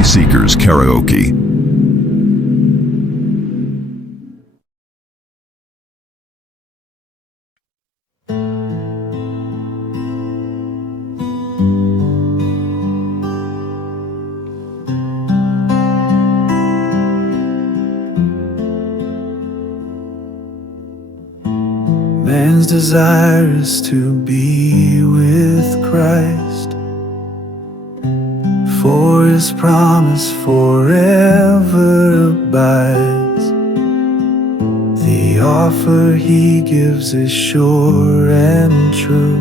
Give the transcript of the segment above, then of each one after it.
Holy Seekers Karaoke. Man's desire is to be with Christ, for His promise forever abides. The offer He gives is sure and true,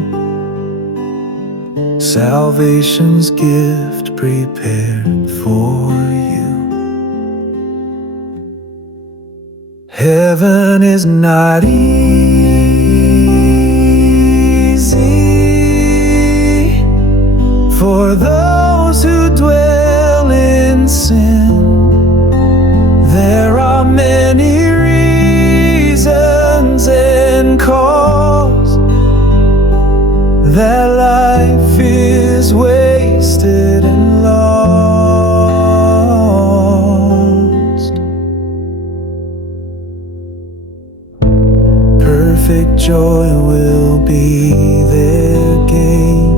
salvation's gift prepared for you. Heaven is not easy for those who dwell in sin. There are many reasons and cause that life is wasted and lost. Perfect joy will be their gain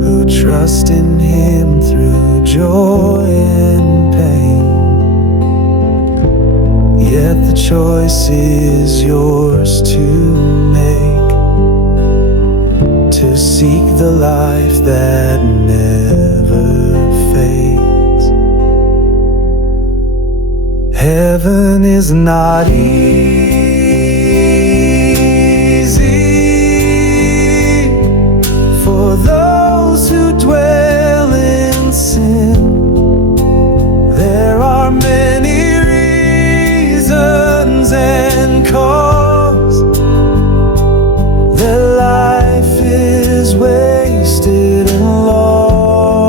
who trust in Him through joy and pain. Yet the choice is yours to make, to seek the life that never fades. Heaven is not easy for those who dwell in sin. There are many reasons and cause that life is wasted and lost.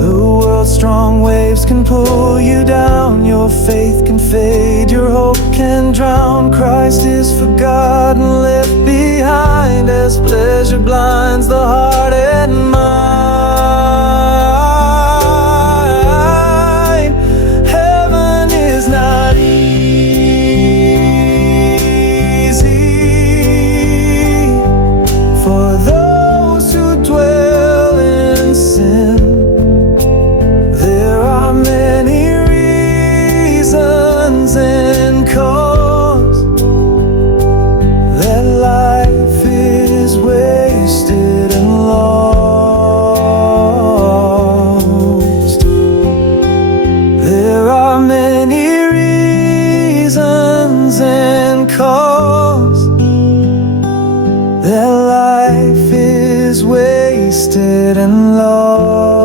The world's strong waves can pull you down, your faith can fade, your hope can drown. Christ is forgotten, left behind as pleasure blinds the heart and mind. Heaven is not easy for those who dwell in sin. There are many reasons and cause that life is wasted and lost. There are many reasons and cause that life is wasted and lost.